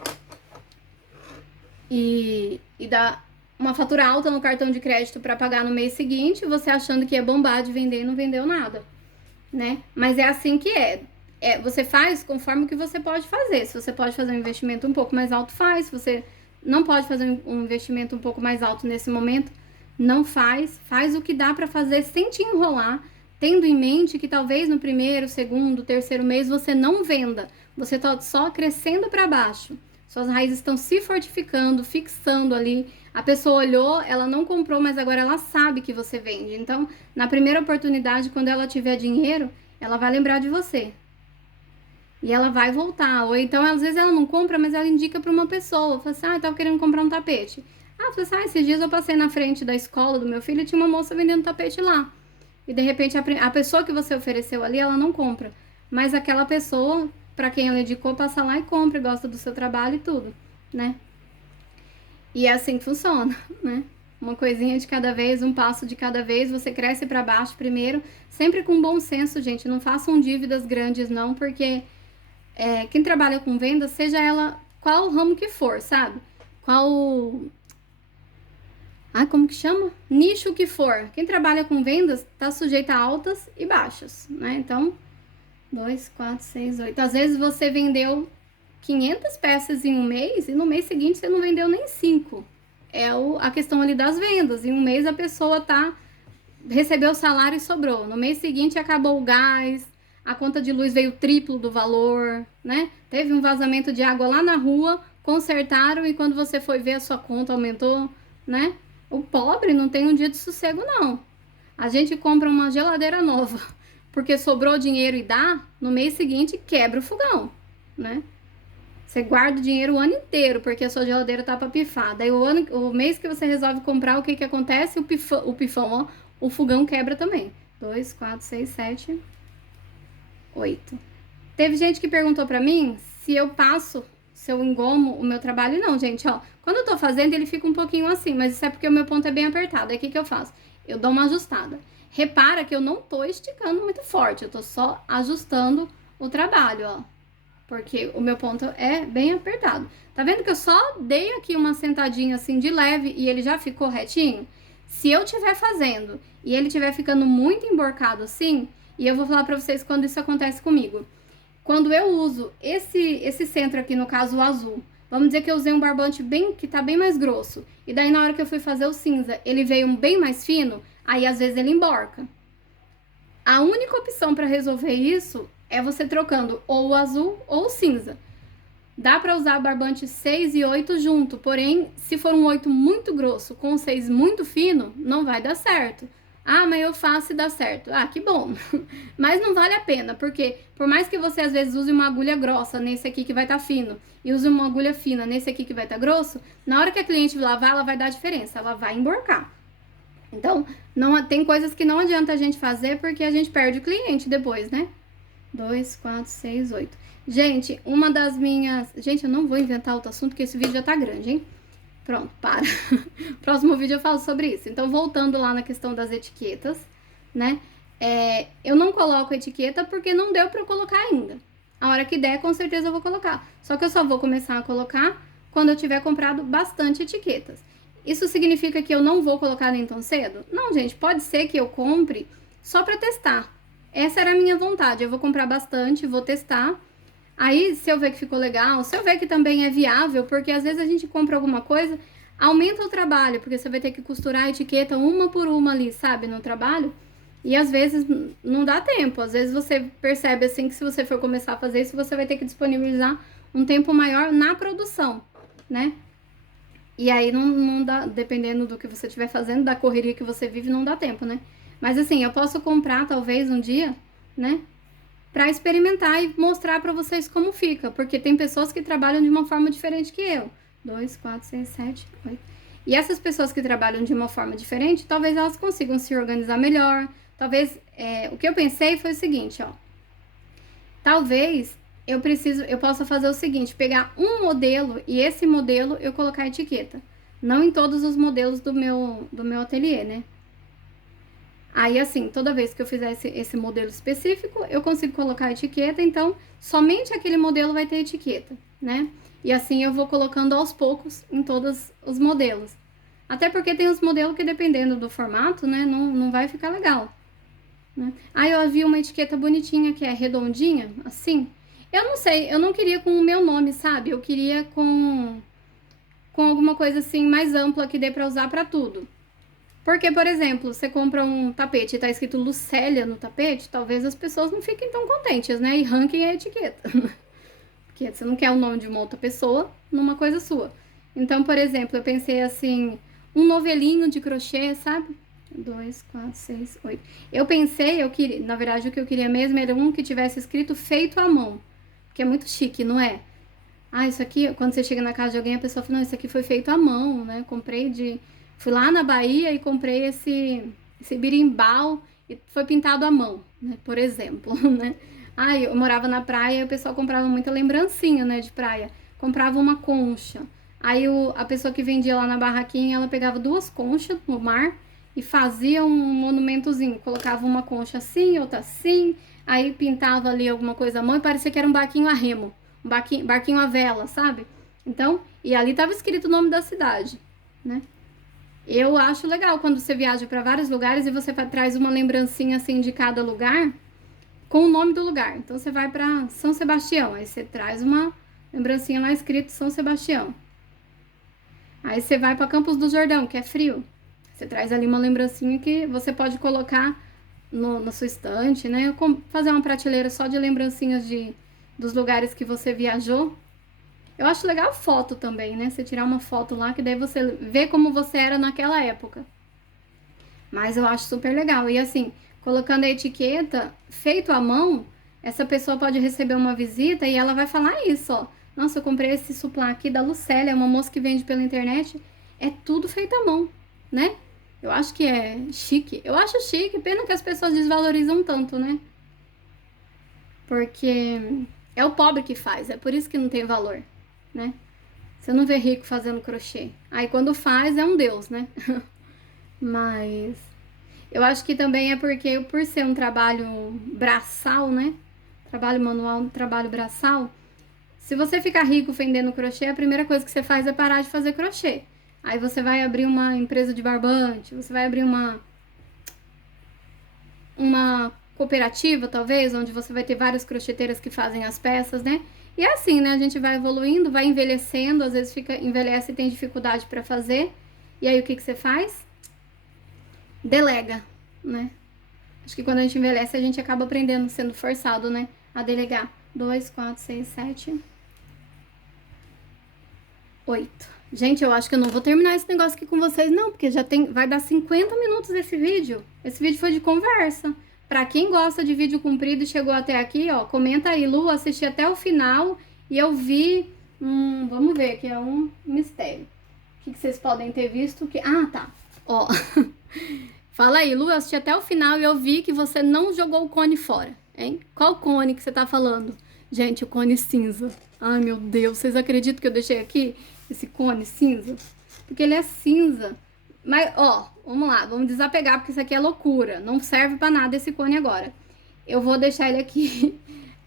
E dá uma fatura alta no cartão de crédito para pagar no mês seguinte, você achando que ia bombar de vender e não vendeu nada, né? Mas é assim que é. Você faz conforme o que você pode fazer. Se você pode fazer um investimento um pouco mais alto, faz. Se você não pode fazer um investimento um pouco mais alto nesse momento, não faz. Faz o que dá para fazer sem te enrolar, tendo em mente que talvez no primeiro, segundo, terceiro mês você não venda. Você tá só crescendo para baixo. Suas raízes estão se fortificando, fixando ali. A pessoa olhou, ela não comprou, mas agora ela sabe que você vende. Então, na primeira oportunidade, quando ela tiver dinheiro, ela vai lembrar de você. E ela vai voltar. Ou então, às vezes, ela não compra, mas ela indica para uma pessoa. Fala assim, eu tava querendo comprar um tapete. Fala assim, esses dias eu passei na frente da escola do meu filho e tinha uma moça vendendo tapete lá. E, de repente, a pessoa que você ofereceu ali, ela não compra. Mas aquela pessoa, para quem ela indicou, passa lá e compra, gosta do seu trabalho e tudo, né? E é assim que funciona, né? Uma coisinha de cada vez, um passo de cada vez, você cresce para baixo primeiro, sempre com bom senso, gente. Não façam dívidas grandes, não, porque quem trabalha com venda, seja ela qual ramo que for, sabe? Como que chama? Nicho que for. Quem trabalha com vendas tá sujeito a altas e baixas, né? Então, 2, 4, 6, 8. Às vezes você vendeu 500 peças em um mês e no mês seguinte você não vendeu nem 5. A questão ali das vendas. Em um mês a pessoa recebeu o salário e sobrou. No mês seguinte acabou o gás, a conta de luz veio triplo do valor, né? Teve um vazamento de água lá na rua, consertaram e quando você foi ver a sua conta aumentou, né? O pobre não tem um dia de sossego, não. A gente compra uma geladeira nova porque sobrou dinheiro e dá, no mês seguinte quebra o fogão, né? Você guarda o dinheiro o ano inteiro, porque a sua geladeira tá pra pifar. Daí o mês que você resolve comprar, o que que acontece? O pifão, o fogão quebra também. 2, 4, 6, 7, 8. Teve gente que perguntou pra mim se eu engomo o meu trabalho. Não, gente, quando eu tô fazendo, ele fica um pouquinho assim, mas isso é porque o meu ponto é bem apertado. Aí o que que eu faço? Eu dou uma ajustada. Repara que eu não tô esticando muito forte, eu tô só ajustando o trabalho, porque o meu ponto é bem apertado. Tá vendo que eu só dei aqui uma sentadinha assim de leve e ele já ficou retinho? Se eu estiver fazendo e ele estiver ficando muito emborcado assim, e eu vou falar pra vocês quando isso acontece comigo. Quando eu uso esse centro aqui, no caso o azul, vamos dizer que eu usei um barbante que tá bem mais grosso, e daí na hora que eu fui fazer o cinza, ele veio bem mais fino, aí às vezes ele emborca. A única opção para resolver isso é você trocando ou o azul ou o cinza. Dá para usar barbante 6 e 8 junto, porém, se for um 8 muito grosso com um 6 muito fino, não vai dar certo. Mas eu faço e dá certo. Que bom. Mas não vale a pena, porque por mais que você às vezes use uma agulha grossa nesse aqui que vai estar fino, e use uma agulha fina nesse aqui que vai estar grosso, na hora que a cliente lavar, ela vai dar diferença, ela vai emborcar. Então, tem coisas que não adianta a gente fazer porque a gente perde o cliente depois, né? 2, 4, 6, 8. Gente, uma das minhas... Gente, eu não vou inventar outro assunto porque esse vídeo já tá grande, hein? Pronto, para. Próximo vídeo eu falo sobre isso. Então, voltando lá na questão das etiquetas, né? Eu não coloco etiqueta porque não deu pra eu colocar ainda. A hora que der, com certeza eu vou colocar. Só que eu só vou começar a colocar quando eu tiver comprado bastante etiquetas. Isso significa que eu não vou colocar nem tão cedo? Não, gente, pode ser que eu compre só pra testar. Essa era a minha vontade. Eu vou comprar bastante, vou testar. Aí, se eu ver que ficou legal, se eu ver que também é viável, porque às vezes a gente compra alguma coisa, aumenta o trabalho, porque você vai ter que costurar a etiqueta uma por uma ali, sabe, no trabalho. E às vezes não dá tempo. Às vezes você percebe assim que se você for começar a fazer isso, você vai ter que disponibilizar um tempo maior na produção, né? E aí não dá, dependendo do que você estiver fazendo, da correria que você vive, não dá tempo, né? Mas assim, eu posso comprar talvez um dia, né? Pra experimentar e mostrar pra vocês como fica, porque tem pessoas que trabalham de uma forma diferente que eu. 2, 4, 6, 7, 8. E essas pessoas que trabalham de uma forma diferente, talvez elas consigam se organizar melhor. Talvez, o que eu pensei foi o seguinte, ó. Talvez eu possa fazer o seguinte, pegar um modelo e esse modelo eu colocar etiqueta. Não em todos os modelos do meu ateliê, né? Aí, assim, toda vez que eu fizer esse modelo específico, eu consigo colocar a etiqueta, então somente aquele modelo vai ter etiqueta, né? E assim eu vou colocando aos poucos em todos os modelos. Até porque tem os modelos que, dependendo do formato, né, não vai ficar legal, né? Aí eu vi uma etiqueta bonitinha que é redondinha, assim. Eu não sei, eu não queria com o meu nome, sabe? Eu queria com alguma coisa assim mais ampla que dê pra usar pra tudo. Porque, por exemplo, você compra um tapete e tá escrito Lucélia no tapete, talvez as pessoas não fiquem tão contentes, né? E ranquem a etiqueta. Porque você não quer o nome de uma outra pessoa numa coisa sua. Então, por exemplo, eu pensei assim, um novelinho de crochê, sabe? 2, 4, 6, 8. Eu pensei, na verdade, o que eu queria mesmo era um que tivesse escrito feito à mão. Porque é muito chique, não é? Ah, isso aqui, quando você chega na casa de alguém, a pessoa fala, não, isso aqui foi feito à mão, né? Fui lá na Bahia e comprei esse birimbau e foi pintado à mão, né? Por exemplo, né? Ah, eu morava na praia e o pessoal comprava muita lembrancinha, né, de praia. Comprava uma concha. Aí a pessoa que vendia lá na barraquinha, ela pegava 2 conchas no mar e fazia um monumentozinho. Colocava uma concha assim, outra assim, aí pintava ali alguma coisa à mão e parecia que era um barquinho a remo, um barquinho à vela, sabe? Então, e ali tava escrito o nome da cidade, né? Eu acho legal quando você viaja para vários lugares e você traz uma lembrancinha assim de cada lugar com o nome do lugar. Então você vai para São Sebastião, aí você traz uma lembrancinha lá escrito São Sebastião. Aí você vai para Campos do Jordão, que é frio. Você traz ali uma lembrancinha que você pode colocar na sua estante, né? Fazer uma prateleira só de lembrancinhas dos lugares que você viajou. Eu acho legal foto também, né? Você tirar uma foto lá, que daí você vê como você era naquela época. Mas eu acho super legal. E assim, colocando a etiqueta feito à mão, essa pessoa pode receber uma visita e ela vai falar isso, ó. Nossa, eu comprei esse suplá aqui da Lucélia, uma moça que vende pela internet. É tudo feito à mão, né? Eu acho que é chique. Eu acho chique, pena que as pessoas desvalorizam tanto, né? Porque é o pobre que faz, é por isso que não tem valor, né? Você não vê rico fazendo crochê. Aí quando faz é um deus, né? Mas eu acho que também é porque por ser um trabalho braçal, né? Trabalho manual, trabalho braçal. Se você ficar rico vendendo crochê, a primeira coisa que você faz é parar de fazer crochê. Aí você vai abrir uma empresa de barbante, você vai abrir uma cooperativa, talvez, onde você vai ter várias crocheteiras que fazem as peças, né? E é assim, né? A gente vai evoluindo, vai envelhecendo, às vezes envelhece e tem dificuldade para fazer. E aí o que você faz? Delega, né? Acho que quando a gente envelhece, a gente acaba aprendendo, sendo forçado, né? A delegar. 2, 4, 6, 7, 8. Gente, eu acho que eu não vou terminar esse negócio aqui com vocês, não, porque vai dar 50 minutos esse vídeo. Esse vídeo foi de conversa. Pra quem gosta de vídeo comprido e chegou até aqui, ó, comenta aí, Lu, assisti até o final e eu vi, vamos ver, que é um mistério. O que vocês podem ter visto? Ah, tá. Ó, fala aí, Lu, eu assisti até o final e eu vi que você não jogou o cone fora, hein? Qual cone que você tá falando? Gente, o cone cinza. Ai, meu Deus, vocês acreditam que eu deixei aqui esse cone cinza? porque ele é cinza. Mas, ó, vamos lá, vamos desapegar, porque isso aqui é loucura. Não serve pra nada esse cone agora. Eu vou deixar ele aqui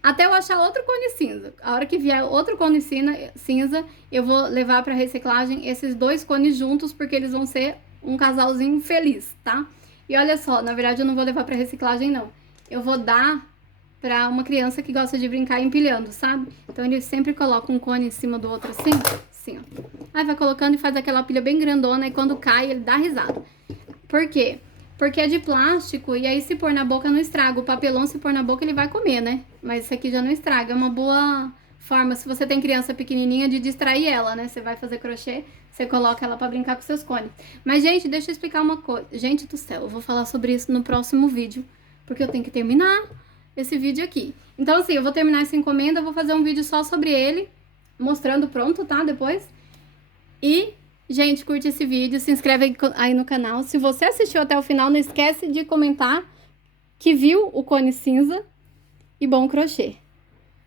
até eu achar outro cone cinza. A hora que vier outro cone cinza, eu vou levar pra reciclagem esses 2 cones juntos, porque eles vão ser um casalzinho feliz, tá? E olha só, na verdade eu não vou levar pra reciclagem, não. Eu vou dar pra uma criança que gosta de brincar empilhando, sabe? Então ele sempre coloca um cone em cima do outro assim, assim, ó. Aí vai colocando e faz aquela pilha bem grandona, e quando cai ele dá risada. Por quê? Porque é de plástico e aí se pôr na boca não estraga. O papelão, se pôr na boca, ele vai comer, né? Mas isso aqui já não estraga. É uma boa forma, se você tem criança pequenininha, de distrair ela, né? Você vai fazer crochê, você coloca ela pra brincar com seus cones. Mas, gente, deixa eu explicar uma coisa. Gente do céu, eu vou falar sobre isso no próximo vídeo, porque eu tenho que terminar esse vídeo aqui. Então, assim, eu vou terminar essa encomenda, eu vou fazer um vídeo só sobre ele, mostrando pronto, tá? Depois. E... gente, curte esse vídeo, se inscreve aí no canal. Se você assistiu até o final, não esquece de comentar que viu o cone cinza. E bom crochê!